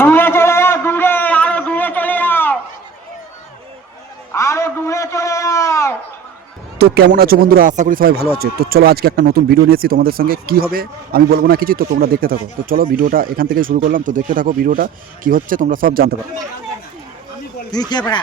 দূরে চলে যাও দূরে আরও দূরে চলে যাও আরও দূরে চলে যাও তো কেমন আছো বন্ধুরা আশা করি সবাই ভালো আছো তো চলো আজকে একটা নতুন ভিডিও নিয়েছি তোমাদের সঙ্গে কি হবে আমি বলব না কিছু তো তোমরা দেখতে থাকো তো চলো ভিডিওটা এখান থেকে শুরু করলাম তো দেখতে থাকো ভিডিওটা কি হচ্ছে তোমরা সব জানতে পারো তুই কে বড়া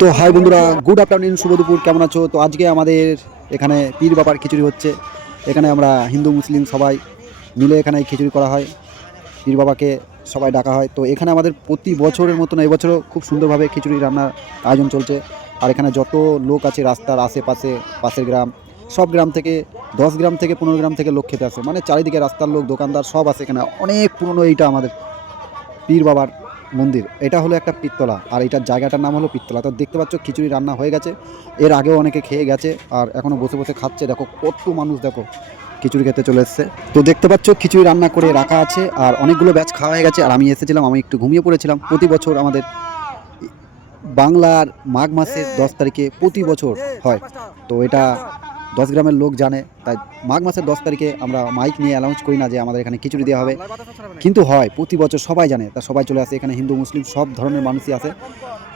তো হাই বন্ধুরা গুড আফটারনুন শুভ দুপুর কেমন আছো? তো আজকে আমাদের এখানে পীর বাবার খিচুড়ি হচ্ছে। এখানে আমরা হিন্দু, মুসলিম সবাই মিলে এখানে খিচুড়ি করা হয়। পীর বাবাকে সবাই ডাকা হয়। তো এখানে আমাদের প্রতি বছরের মতন এবছরও খুব সুন্দরভাবে খিচুড়ি রান্নার আয়োজন চলছে। আর এখানে যত লোক আছে রাস্তার আশেপাশে, পাশের গ্রাম, সব গ্রাম থেকে, দশ গ্রাম থেকে পনেরো গ্রাম থেকে লোক খেতে আসে। মানে চারিদিকে রাস্তার লোক, দোকানদার সব আসে এখানে। অনেক পুরনো এইটা আমাদের পীর বাবার মন্দির। এটা হলো একটা পিত্তলা, আর এটার জায়গাটার নাম হলো পিত্তলা। তো দেখতে পাচ্ছ খিচুড়ি রান্না হয়ে গেছে। এর আগেও অনেকে খেয়ে গেছে, আর এখনও বসে বসে খাচ্ছে। দেখো, কত মানুষ দেখো খিচুড়ি খেতে চলে এসছে। তো দেখতে পাচ্ছ খিচুড়ি রান্না করে রাখা আছে, আর অনেকগুলো ব্যাচ খাওয়া হয়ে গেছে। আর আমি এসেছিলাম, আমি একটু ঘুমিয়ে পড়েছিলাম। প্রতি বছর আমাদের বাংলার মাঘ মাসের দশ তারিখে প্রতি বছর হয়। তো এটা দশ গ্রামের লোক জানে, তাই মাঘ মাসের দশ তারিখে আমরা মাইক নিয়ে অ্যানাউন্স করি না যে আমাদের এখানে খিচুড়ি দেওয়া হবে। কিন্তু হয়, প্রতি বছর সবাই জানে, তা সবাই চলে আসে, এখানে হিন্দু, মুসলিম সব ধরনের মানুষই আসে।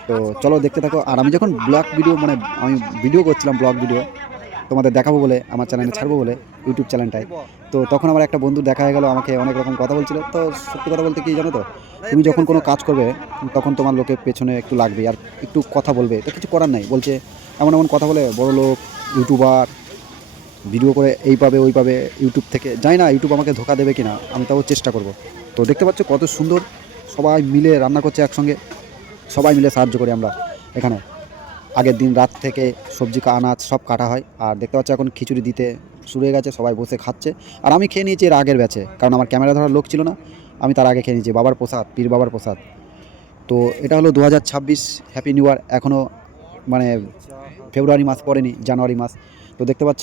তো চলো দেখতে থাকো, আর আমি যখন ব্লগ ভিডিও মানে আমি ভিডিও করছিলাম ব্লগ ভিডিও তোমাদের দেখাবো বলে, আমার চ্যানেলে ছাড়বো বলে ইউটিউব চ্যানেলটায় তো তখন আমার একটা বন্ধু দেখা হয়ে গেলো, আমাকে অনেক রকম কথা বলছিল। তো সত্যি কথা বলতে কি জানো তো, তুমি যখন কোনো কাজ করবে, তখন তোমার লোকের পেছনে একটু লাগবে আর একটু কথা বলবে। তো কিছু করার নাই, বলছে এমন এমন কথা বলে বড় লোক ইউটিউবার ভিডিও করে এই পাবে, ওই পাবে ইউটিউব থেকে। জানি না ইউটিউব আমাকে ধোকা দেবে কিনা, আমি তাও চেষ্টা করব। তো দেখতে পাচ্ছ কত সুন্দর সবাই মিলে রান্না করছে একসঙ্গে। সবাই মিলে সাহায্য করি আমরা এখানে। আগের দিন রাত থেকে সবজি আনাজ সব কাটা হয়। আর দেখতে পাচ্ছ এখন খিচুড়ি দিতে শুরু হয়ে গেছে, সবাই বসে খাচ্ছে। আর আমি খেয়ে নিয়েছি এর আগের ব্যাচে কারণ আমার ক্যামেরা ধরার লোক ছিল না। আমি তার আগে খেয়ে নিয়েছি, বাবার প্রসাদ, পীর বাবার প্রসাদ। তো এটা হলো দু হাজার ছাব্বিশ হ্যাপি নিউ ইয়ার এখনও মানে ফেব্রুয়ারি মাস পড়েনি, জানুয়ারি মাস। তো দেখতে পাচ্ছ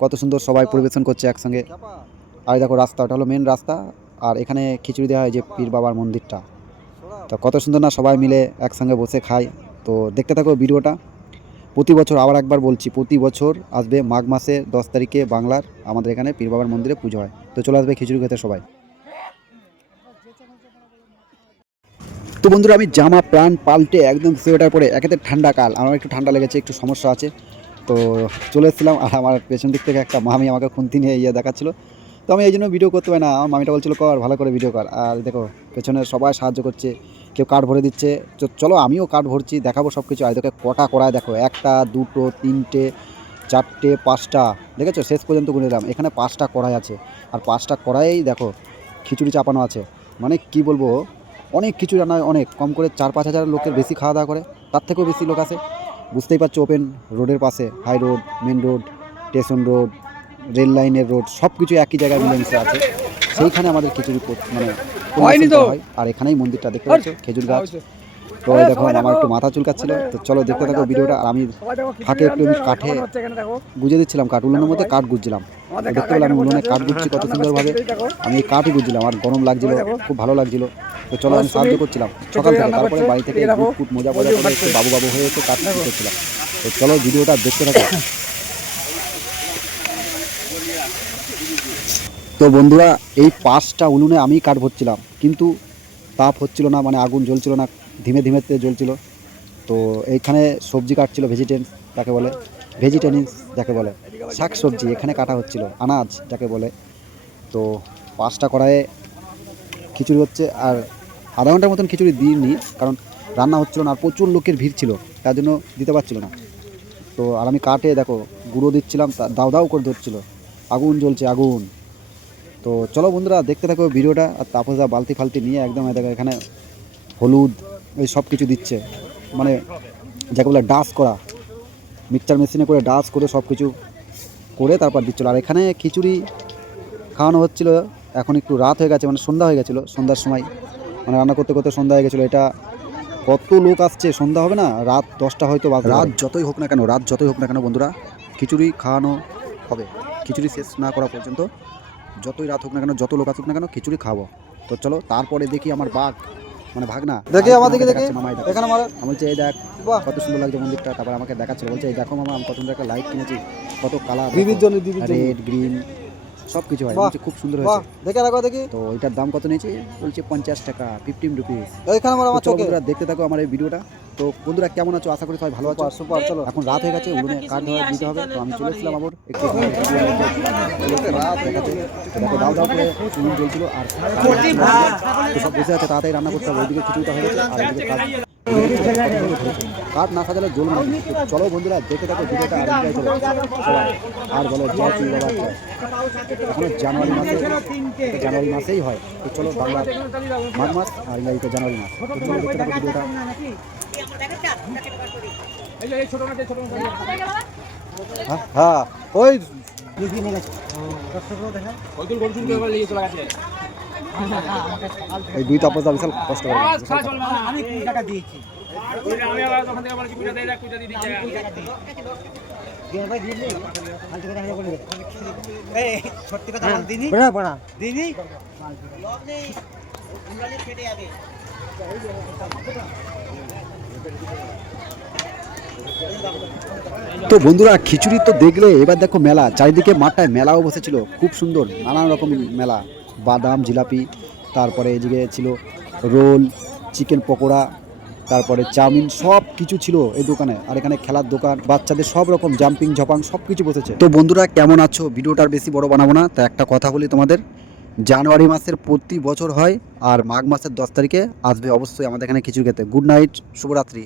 কত সুন্দর সবাই পরিবেশন করছে একসঙ্গে। আর দেখো রাস্তা, ওটা হলো মেন রাস্তা। আর এখানে খিচুড়ি দেওয়া হয় যে পীর বাবার মন্দিরটা। তো কত সুন্দর না সবাই মিলে একসঙ্গে বসে খায়। তো দেখতে থাকো ভিডিওটা। প্রতি বছর আবার একবার বলছি, প্রতি বছর আসবে মাঘ মাসে দশ তারিখে বাংলার আমাদের এখানে পীর বাবার মন্দিরে পুজো হয়। তো চলে আসবে খিচুড়ি খেতে সবাই। তো বন্ধুরা, আমি জামা প্যান পাল্টে একদম সোয়েটার পরে, একেতে ঠান্ডা কাল। আমার একটু ঠান্ডা লেগেছে, একটু সমস্যা আছে। তো চলে এসেছিলাম, আর আমার পেছন দিক থেকে একটা মামি আমাকে খুন্তি নিয়ে ইয়ে দেখাচ্ছিলো। তো আমি এই জন্য ভিডিও করতে পারি না, আমার মামিটা বলছিল, কর, ভালো করে ভিডিও কর। আর দেখো, পেছনে সবাই সাহায্য করছে, কেউ কাঠ ভরে দিচ্ছে। তো চলো, আমিও কাঠ ভরছি, দেখাবো সব কিছু আর দেখো, কটা করায় দেখো, একটা, দুটো, তিনটে, চারটে, পাঁচটা, দেখেছ? শেষ পর্যন্ত গুনে দিলাম। এখানে পাঁচটা কড়াই আছে। আর পাঁচটা কড়াইয়েই দেখো, খিচুড়ি চাপানো আছে। মানে কি বলব, অনেক কিছু রান্না অনেক। কম করে চার পাঁচ হাজার লোকের বেশি খাওয়া দাওয়া করে, তার থেকেও বেশি লোক আসে। বুঝতেই পারছ ওপেন রোডের পাশে high road main road station road rail লাইনের রোড সব কিছু একই জায়গায় মিলেমিশে আছে। সেইখানে আমাদের খিচুড়ি মানে হয়। আর এখানেই মন্দিরটা দেখতে পাচ্ছ খেজুর গাছ। তো দেখো আমার একটু মাথা চুলকাচ্ছিল। তো চলো দেখতে থাকো ভিডিওটা। আর আমি ফাঁকে একটু কাঠে গুজে দিচ্ছিলাম কাঠ উল্লানোর মধ্যে কাঠ গুজছিলাম। দেখতে পেলাম আমি উলনে কাঠ গুজছি কত সুন্দরভাবে আমি এই কাঠই গুজছিলাম আর গরম লাগছিল খুব ভালো লাগছিল। তো চলো আমি সাহায্য করছিলাম। সকাল থেকে তারপরে বাড়ি থেকে ফুট মোজা মোজা করে একটু বাবু বাবু হয়ে একটু কাঠ করছিলাম। তো চলো ভিডিওটা দেখতে থাকো। তো বন্ধুরা এই পাঁচটা উনুনে আমি কাঠ ভরছিলাম কিন্তু তাপ হচ্ছিল না মানে আগুন জ্বলছিল না ধীমে ধীমেতে জ্বলছিল। তো এইখানে সবজি কাটছিল ভেজিটেন্স তাকে বলে। ভেজিটেনিস যাকে বলে শাক সবজি এখানে কাটা হচ্ছিল, আনাজ যাকে বলে। তো পাঁচটা কড়াইয়ে খিচুড়ি হচ্ছে, আর আধা ঘণ্টার মতন খিচুড়ি দিইনি, কারণ রান্না হচ্ছিল না, আর প্রচুর লোকের ভিড় ছিল, তার জন্য দিতে পারছিল না। তো আর আমি কাটে, দেখো, গুঁড়ো দিচ্ছিলাম দাও দাও করে ধরছিল। আগুন জ্বলছে, আগুন। তো চলো বন্ধুরা, দেখতে থাকো ভিডিওটা, আর তাপসদা বালতি ফালতি নিয়ে একদম দেখো, এখানে হলুদ, এই সব কিছু দিচ্ছে। মানে যাকে বলে ডাস করা। মিক্সচার মেশিনে করে ডাস করে সব কিছু করে তারপর দিচ্ছিল। আর এখানে খিচুড়ি খাওয়ানো হচ্ছিল, এখন একটু রাত হয়ে গেছে মানে সন্ধ্যা হয়ে গেছিল, সন্ধ্যার সময়। মানে রান্না করতে করতে সন্ধ্যা হয়ে গেছিল। এটা কত লোক আসছে, সন্ধ্যা হবে না? রাত দশটা হয়তো বা রাত যতই হোক না কেন, রাত যতই হোক না কেন বন্ধুরা, খিচুড়ি খাওয়ানো হবে। খিচুড়ি শেষ না করা পর্যন্ত, যতই রাত হোক না কেন, যত লোক আসুক না কেন, খিচুড়ি খাব। তো চলো, তারপরে দেখি আমার বাঘ। মানে ভাগনা দেখে আমাদেরকে দিকে দেখে। এখানে আমার আমি বলছি এই দেখ বাহ কত সুন্দর লাগছে মন্দিরটা। তারপর আমাকে দেখাচ্ছিল বলছে এই দেখো মামা আমি কত সুন্দর একটা লাইট কিনেছি কত কালার দিদির জন্য দিদির জন্য। রেড গ্রিন সব কিছু হয় বাহ। বলছে খুব সুন্দর হয়েছে দেখে রাখো দেখি তো এটার দাম কত নিয়েছে বলছে পঞ্চাশ টাকা ফিফটিন রুপিস এইখানে মারা আমার চোখে বন্ধুরা দেখতে থাকো আমার এই ভিডিওটা তো বন্ধুরা কেমন আছো আশা করি সবাই ভালো আছো সুপার চলো এখন রাত হয়ে গেছে উনুনে কাঠ ধরে দিতে হবে তো আমি চলে এসেছিলাম আবার একটু রাত দেখাচ্ছে দেখো দাও দাও করে উনুন জ্বলছিল আর তো সব বসে আছে তাড়াতাড়ি রান্না করতে হবে ওইদিকে খিচুড়িটা হয়ে গেছে আর ওইদিকে কাঠ কাঠ না সাজালে জ্বলবে না তো চলো বন্ধুরা দেখে থাকো ভিডিওটা আর বলো জয় শ্রী বাবা এখন জানুয়ারি মাসে জানুয়ারি মাসেই হয় তো চলো বাংলা মাঘ মাস আর ইংরাজিতে জানুয়ারি মাস তো চলো দেখতে থাকো ভিডিওটা হ্যাঁ, হ্যাঁ এই দুই তাপসদা বিশাল কষ্ট আমি টাকা দিয়েছি সত্যি কথা তো বন্ধুরা খিচুড়ি তো দেখলে এবার দেখো মেলা চারিদিকে মাঠটায় মেলাও বসেছিল খুব সুন্দর নানান রকম মেলা। বাদাম জিলাপি তারপরে এদিকে ছিল রোল চিকেন পকোড়া তারপরে চাউমিন সব কিছু ছিল এই দোকানে। আর এখানে খেলার দোকান, বাচ্চাদের সব রকম জাম্পিং, ঝপাং সব কিছু বসেছে। তো বন্ধুরা, কেমন আছো? ভিডিওটা আর বেশি বড় বানাবো না তা একটা কথা বলি তোমাদের। জানুয়ারি মাসের প্রতি বছর হয়, আর মাঘ মাসের দশ তারিখে আসবে অবশ্যই আমাদের এখানে খিচুড়ি খেতে। গুড নাইট, শুভরাত্রি।